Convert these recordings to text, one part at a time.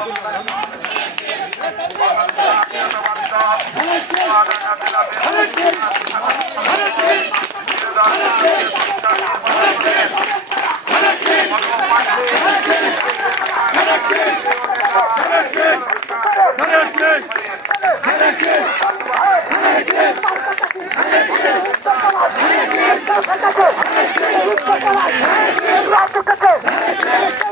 Let's go!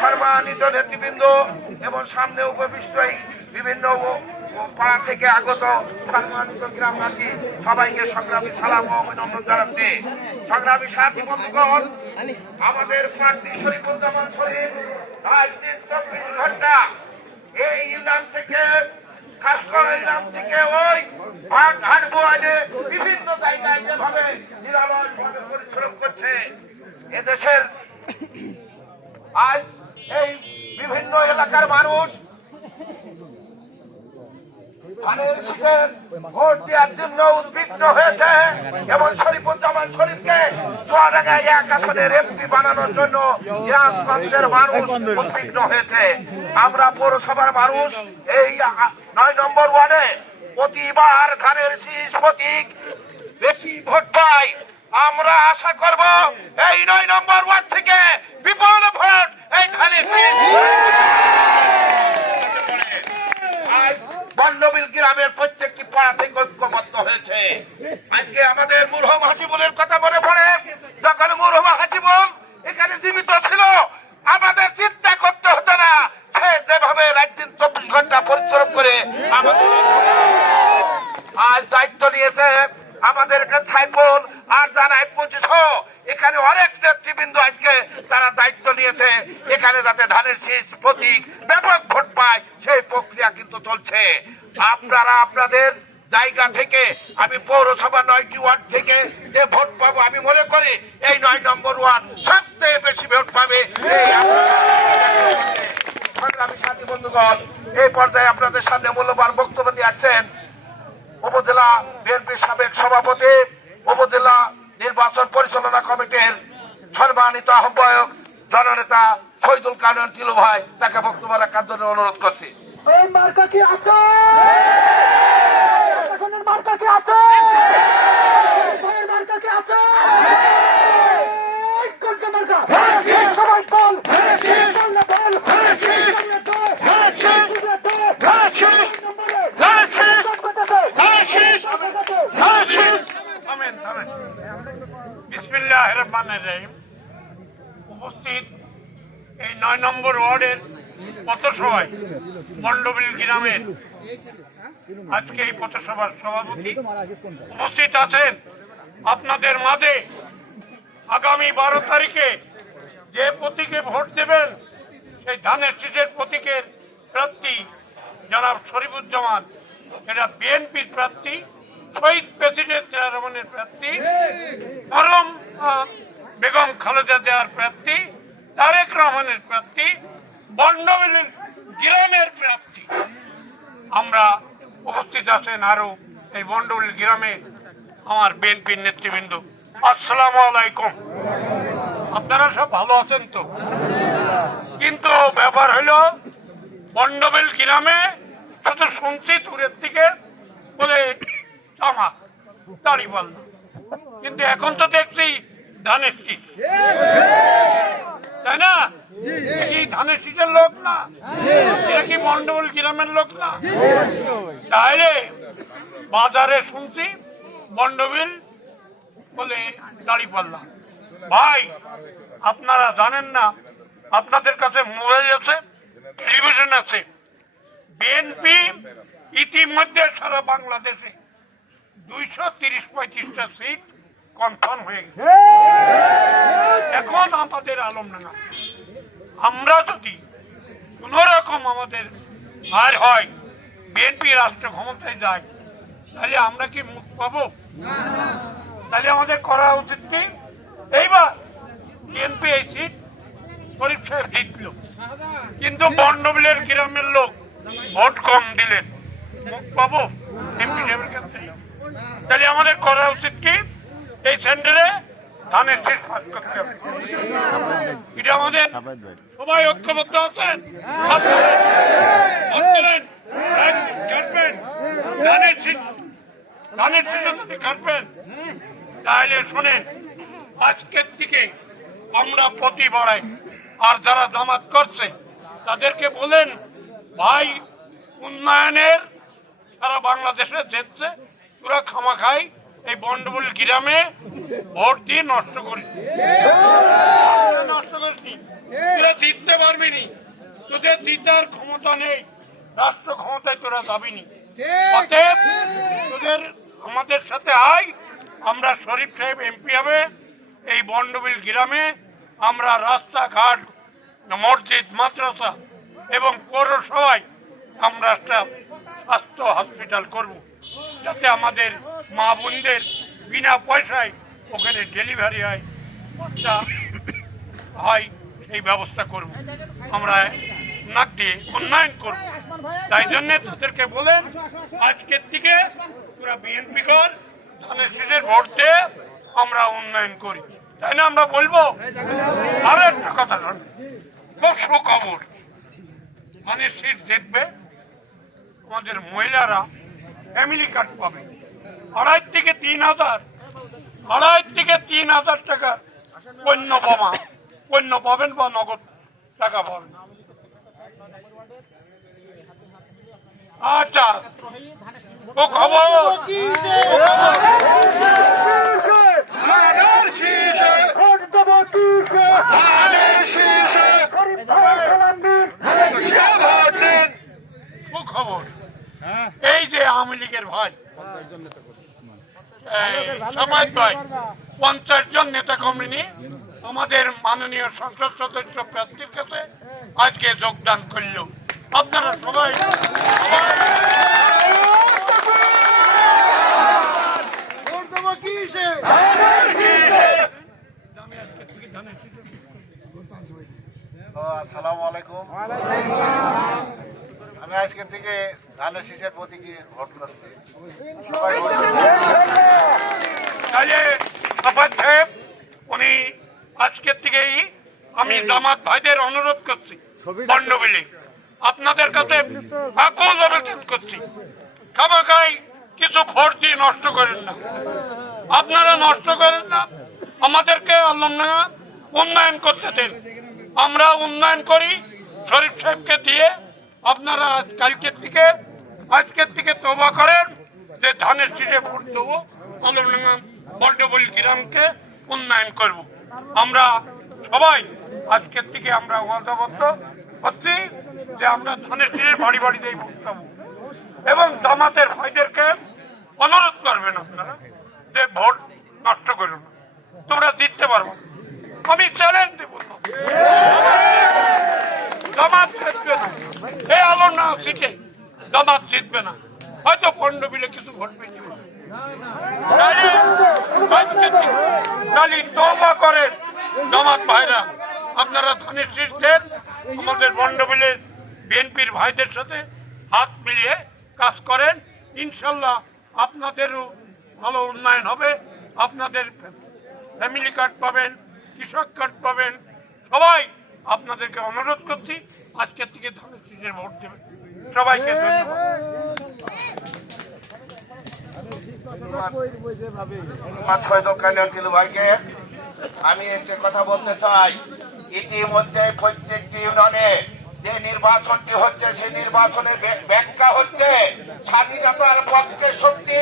সম্মানিত নেতৃবৃন্দ এবং সামনে উপবিষ্ট বিভিন্ন পাড়া থেকে আগত সম্মানিত গ্রামবাসী সবাইকে সংগ্রামী সালাম অভিনন্দন জানাচ্ছি। সংগ্রামী সাথী বন্ধুগণ, আমাদের শরীফুজ্জামান শরীফ আজ দিন চব্বিশ ঘণ্টা এই ইউনিয়ন থেকে, খাস থেকে ওই বিভিন্ন জায়গায় যেভাবে পরিশ্রম করছে এদেশের আজ এই বিভিন্ন এলাকার মানুষ ধানের শীতের ভোট দেওয়ার জন্য উদ্বিগ্ন হয়েছে। এবং শরীফুজ্জামান শরীফকে চুয়াডাঙ্গায় এক আসনের এমপি বানানোর জন্য ইরানগঞ্জের মানুষ উদ্বিগ্ন হয়েছে। আমরা পৌরসভার মানুষ এই নয় নম্বর ওয়ার্ডে প্রতিবার ধানের শীষ প্রতীক বেশি ভোট পাই। আমরা আশা করব এই নয় নম্বর ওয়ার্ড থেকে বিপুল ভোট এই ধানের শীষ আজ বন্ডবিল গ্রামের প্রত্যেকটি পাড়া থেকে ঐক্যবদ্ধ হয়েছে আজকে আমাদের মুরহম হাসিবুলের কথা মনে পড়ে যখন মুরহম হাসিবুল এখানে জীবিত ছিল আমাদের চিন্তা করতে হতো না সে যেভাবে রাত দিন চব্বিশ ঘণ্টা পরিশ্রম করে আমাদের আজ দায়িত্ব নিয়েছে। আমাদেরকে সাইফুল আর জানাই পঁচিশ এখানে অনেক নেতৃবৃন্দ আজকে তারা দায়িত্ব নিয়েছে। এখানে যাতে ধানের শীষ প্রতীক ব্যাপক ভোট পায়, সেই প্রক্রিয়া কিন্তু চলছে। আপনারা আপনাদের জায়গা থেকে, আমি পৌরসভা নয়টি ওয়ার্ড থেকে যে ভোট পাবো আমি মনে করি, এই নয় নম্বর ওয়ার্ড সবচেয়ে বেশি ভোট পাবে। সংগ্রামী সাথী বন্ধুগণ, এই পর্যায়ে আপনাদের সামনে মূল্যবান বক্তব্য দিয়ে আসছেন উপজেলা বিএনপির সাবেক সভাপতি, উপজেলা নির্বাচন পরিচালনা কমিটির সম্মানিত আহ্বায়ক জননেতা শহীদুল কানন তিলু ভাই, তাকে বক্তব্য রাখার জন্য অনুরোধ করছি। মার্কা কি আছে? মার্কা কি সবাই বল বল না বল থামেন থামেন বিসমিল্লাহ রহমানের রহিম উপস্থিত নয় নম্বর ওয়ার্ডের পথসভায় মন্ডবিল গ্রামের আজকে এই পথসভার সভাপতি উপস্থিত আছেন। আপনাদের মাঝে আগামী বারো তারিখে যে প্রতীকে ভোট দেবেন, সেই ধানের শীষের প্রতীকের প্রার্থী জনাব শরীফুজ্জামান, এটা বিএনপির প্রার্থী, শহীদ প্রেসিডেন্ট রহমানের প্রার্থী বেগম খালেদা জিয়ার প্রার্থী তারেক রহমানের প্রার্থী বন্ডমিলের গ্রামের প্রার্থী আমরা উপস্থিত আছেন আরও এই বন্ডমিল গ্রামে আমার বিএনপির নেতৃবৃন্দ। আসসালাম আলাইকুম। আপনারা সব ভালো আছেন তো? কিন্তু ব্যাপার হলো বন্ডবেল গ্রামে শুধু শুনছি দূরের থেকে বলে চামা দাড়ি পাল্লা। কিন্তু এখন তো দেখছি ধানের শীষ। তাই না এ কি ধানের শীষের লোক না। এটা কি মন্ডবল গ্রামের লোক না? তাহলে বাজারে শুনছি মন্ডবিল বলে দাড়ি পাল্লা ভাই আপনারা জানেন না আপনাদের কাছে মোবাইল আছে টেলিভিশন আছে। বিএনপি ইতিমধ্যে সারা বাংলাদেশে দুইশো তিরিশ পঁয়ত্রিশটা সিট কনফার্ম হয়ে গেছে। এখন আমাদের আলমডাঙ্গা। আমরা যদি কোন রকম আমাদের আর হয় বিএনপি রাষ্ট্র ক্ষমতায় যায়, তাহলে আমরা কি মুখ পাবো? তাহলে আমাদের করা উচিত কি? এইবার বিএনপি এই সিট শরীফ সাহেব জিতল। কিন্তু বন্ডবিলের গ্রামের লোক ভোট কম দিলেন। মুখ পাবো এমপি সাহেবের তাহলে আমাদের করা উচিত কি? এই সেন্টারে ধানের শেষ হবে। এটা আমাদের সবাই ঐক্যবদ্ধ আছেন? কাটবেন। ধানের শীষ ধানের তাহলে শোনেন, আজকের থেকে আমরা প্রতি বাড়াই। আর যারা জামাত করছে, তাদেরকে বলেন, ভাই, উন্নয়নের সারা বাংলাদেশে যেচ্ছে তোরা খামা খাই এই বন্ডবুল গ্রামে ভোট দিয়ে নষ্ট করি। নষ্ট জিততে পারবি নি তোদের জিতার ক্ষমতা নেই। রাষ্ট্র ক্ষমতায় তোরা যাবিনি। তোদের, আমাদের সাথে আয়। আমরা শরীফ সাহেব এমপি হবে। এই বন্ডবিল গ্রামে আমরা রাস্তাঘাট, মসজিদ, মাদ্রাসা এবং পৌরসভায় আমরা একটা স্বাস্থ্য হসপিটাল করব। যাতে আমাদের মা বোনদের বিনা পয়সায় ওখানে ডেলিভারি হয় বাচ্চা হয়, এই ব্যবস্থা করব। আমরা নাক দিয়ে উন্নয়ন করব। তাই জন্য তাদেরকে বলেন, আজকের থেকে তোরা বিএনপি কর ধানের শীষের ভোট দে আমরা উন্নয়ন করি। তাই না আমরা বলব? আরও একটা কথা শোন খুব সুখবর ধানের শীষ দেখবে, আমাদের মহিলারা ফ্যামিলি কার্ড পাবে। আড়াই থেকে তিন হাজার আড়াই থেকে তিন হাজার টাকা পণ্য পাবা। পণ্য পাবেন বা নগদ টাকা পাবেন। আচ্ছা। ও খবর। ও খবর। এই যে আওয়ামী লীগের ভাই। সমাজ ভাই, পঞ্চাশ জন নেতা কর্মী আমাদের মাননীয় সংসদ সদস্য প্রার্থীর কাছে আজকে যোগদান করল। আপনারা সবাই আলাইকুম। আমি আজকে থেকে ধানের শীষের প্রতীকে ভোট করছি সবাই ভোট দিন। তাহলে সাফাত সাহেব উনি আজকের থেকেই আমি জামাত ভাইদের অনুরোধ করছি বন্ডবিলি। আপনাদের কাছে আকুল আবেদন করছি। খামাখাই কিছু ভোট দিয়ে নষ্ট করেন না। আপনারা নষ্ট করেন না আমাদেরকে আল্লাহ উন্নয়ন করতে দেন। আমরা উন্নয়ন করি শরীফ সাহেবকে দিয়ে আপনারা কালকের থেকে, আজকের থেকে তোবা করেন যে ধানের শীষে ভোট দেবো। বন্ডবল গ্রামকে উন্নয়ন করব। আমরা সবাই আজকের থেকে আমরা ওয়াদাবদ্ধ হচ্ছি যে আমরা ধানের শীষের বাড়ি বাড়িতেই ভোট দেবো। এবং জামাতের ভাইদেরকে অনুরোধ করবেন আপনারা যে ভোট নষ্ট করুন। না তোমরা দিতে পারব। আমি চ্যালেঞ্জ দেব। জামাত না সিটে জামাত জিতবে না। হয়তো পনেরো বিলে কিছু থেকে খালি তবা করেন। জামাত ভাইরা, আপনারা ধানের শীষ দেন। আমাদের বন্ডবিলের বিএনপির ভাইদের সাথে হাত মিলিয়ে কাজ করেন। ইনশাল্লাহ আপনাদেরও ভালো উন্নয়ন হবে। আপনাদের ফ্যামিলি কার্ড পাবেন, কৃষক কার্ড পাবেন। সবাই আপনাদেরকে অনুরোধ করছি আজকের থেকে ধানের শীষের ভোট দেবে সবাইকে আমি একটি কথা বলতে চাই। ইতিমধ্যে প্রত্যেকটি ইউনিয়নে যে নির্বাচনটি হচ্ছে সেই নির্বাচনের ব্যাখ্যা হচ্ছে স্বাধীনতার পক্ষে শক্তি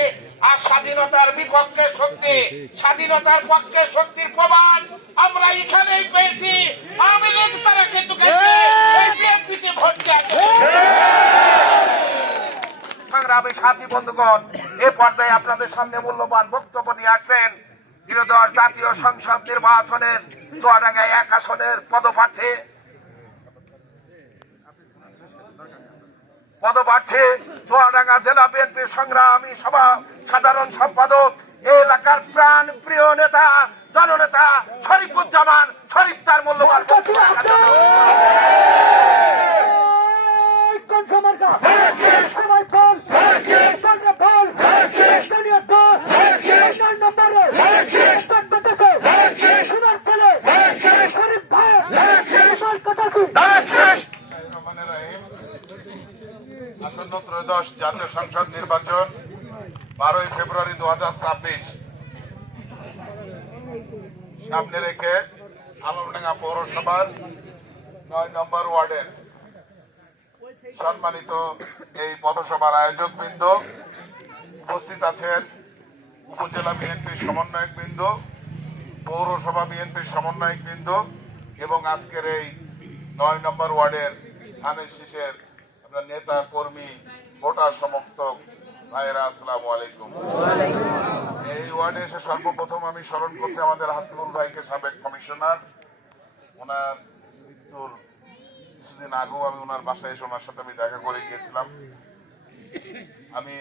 আর স্বাধীনতার বিপক্ষে শক্তি, স্বাধীনতার পক্ষে শক্তির প্রমাণ আমরা এখানেই পেয়েছি। লীগ তারা কিন্তু ভোট সংগ্রামী সাথী বন্ধুগণ, এ পর্যায়ে আপনাদের সামনে মূল্যবান বক্তব্য নিয়ে আসছেন জাতীয় সংসদ নির্বাচনের এক আসনের পদপ্রার্থী চুয়াডাঙ্গা জেলা বিএনপির সংগ্রামী সভা সাধারণ সম্পাদক এলাকার প্রাণ প্রিয় নেতা জননেতা শরীফুজ্জামান শরীফ তার মূল্যবান সমার্কা সবার ফল। সঙ্গে ফল। স্থানীয় দল নয় নম্বরে তার বেঁধেছে সুদার ছেলে শরীফ ভাই আমার কথা কি রহমানের রহিম। আসন্ন ত্রয়োদশ জাতীয় সংসদ নির্বাচন বারোই ফেব্রুয়ারি দু হাজার ছাব্বিশ। সামনে রেখে আলমডাঙ্গা পৌরসভার নয় নম্বর ওয়ার্ডের সম্মানিত এই পথসভার আয়োজক বৃন্দ উপস্থিত আছেন উপজেলা বিএনপির সমন্বয়ক বৃন্দ পৌরসভা বিএনপির সমন্বয়ক বৃন্দ এবং আজকের এই নয় নম্বর ওয়ার্ডের ধানের আপনার নেতা কর্মী ভোটার সমর্থক ভাইয়েরা, আসসালাম আলাইকুম। এই ওয়ার্ডে এসে সর্বপ্রথম আমি স্মরণ করছি আমাদের হাসিবুল ভাইকে সাবেক কমিশনার। ওনার মৃত্যুর কিছুদিন আগেও আমি ওনার বাসায় এসে ওনার সাথে আমি দেখা করে গিয়েছিলাম। আমি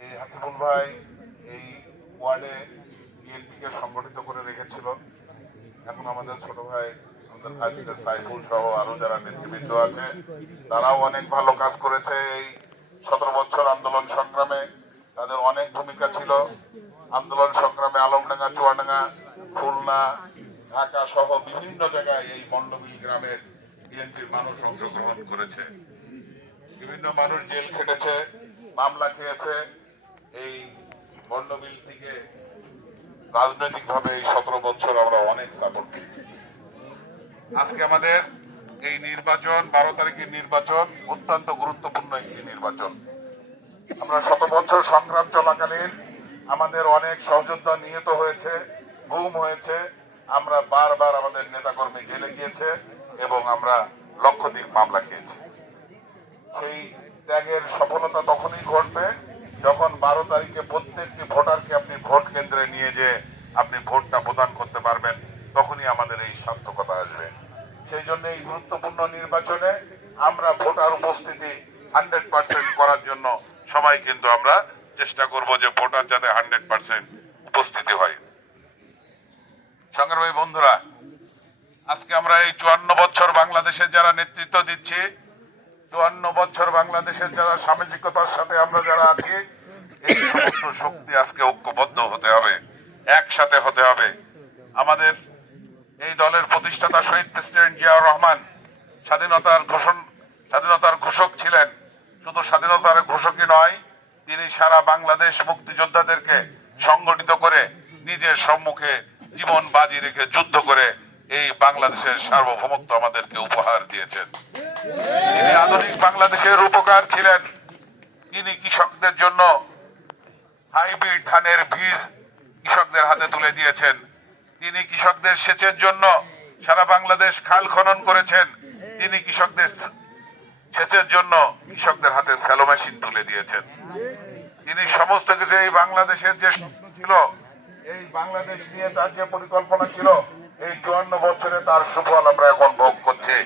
এই হাসিবুল ভাই এই ওয়ার্ডে বিএনপিকে সংগঠিত করে রেখেছিল। এখন আমাদের ছোট ভাই আমাদের ভাইসিতে সাইফুল সহ আরও যারা নেতৃবৃন্দ আছে, তারাও অনেক ভালো কাজ করেছে এই সতেরো বছর আন্দোলন সংগ্রামে। তাদের অনেক ভূমিকা ছিল। আন্দোলন সংগ্রামে আলমডাঙ্গা, চুয়াডাঙ্গা, খুলনা, ঢাকা সহ বিভিন্ন জায়গায় এই মন্ডবিল গ্রামের বিএনপির মানুষ অংশগ্রহণ করেছে। বিভিন্ন মানুষ জেল খেটেছে, মামলা খেয়েছে। এই বন্ডবিল থেকে রাজনৈতিক ভাবে এই সতেরো বছর আমরা অনেক সাপোর্ট পেয়েছি আজকে আমাদের এই নির্বাচন, বারো তারিখের নির্বাচন অত্যন্ত গুরুত্বপূর্ণ একটি নির্বাচন। আমরা শত বছর সংগ্রাম চলাকালীন আমাদের অনেক সহযোদ্ধা নিহত হয়েছে, গুম হয়েছে। আমরা বারবার আমাদের নেতাকর্মী জেলে গিয়েছে এবং আমরা লক্ষাধিক মামলা খেয়েছি। সেই ত্যাগের সফলতা তখনই ঘটবে যখন বারো তারিখে প্রত্যেকটি ভোটারকে আপনি ভোট কেন্দ্রে নিয়ে যে আপনি ভোটটা প্রদান করতে পারবেন। তখনই আমাদের এই সার্থকতা আসবে। সেই জন্য এই গুরুত্বপূর্ণ নির্বাচনে আমরা ভোটার উপস্থিতি হান্ড্রেড পার্সেন্ট করার জন্য সবাই কিন্তু আমরা চেষ্টা করব যে ভোটার যাতে হান্ড্রেড পার্সেন্ট উপস্থিতি হয়। সংগ্রামী বন্ধুরা, আজকে আমরা এই চুয়ান্ন বছর বাংলাদেশের যারা নেতৃত্ব দিচ্ছি, চুয়ান্ন বছর বাংলাদেশের যারা সামাজিকতার সাথে আমরা যারা আছি, এই সমস্ত শক্তি আজকে ঐক্যবদ্ধ হতে হবে, একসাথে হতে হবে। আমাদের এই দলের প্রতিষ্ঠাতা শহীদ প্রেসিডেন্ট জিয়াউর রহমান স্বাধীনতার ঘোষণ, স্বাধীনতার ঘোষক ছিলেন। শুধু স্বাধীনতার ঘোষকই নয়, তিনি সারা বাংলাদেশ মুক্তিযোদ্ধাদেরকে সংগঠিত করে নিজের সম্মুখে জীবন বাজি রেখে যুদ্ধ করে এই বাংলাদেশের সার্বভৌমত্ব আমাদেরকে উপহার দিয়েছেন। তিনি আধুনিক বাংলাদেশের উপকার ছিলেন। তিনি কৃষকদের জন্য হাইব্রিড ধানের বীজ কৃষকদের হাতে তুলে দিয়েছেন। তিনি কৃষকদের সেচের জন্য সারা বাংলাদেশ খাল খনন করেছেন। তিনি কৃষকদের সেচের জন্য কৃষকদের হাতে স্যালো মেশিন তুলে দিয়েছেন। তিনি সমস্ত কিছু এই বাংলাদেশের যে ছিল, এই বাংলাদেশ নিয়ে তার যে পরিকল্পনা ছিল, এই চুয়ান্ন বছরে তার সুফল আমরা এখন ভোগ করছি।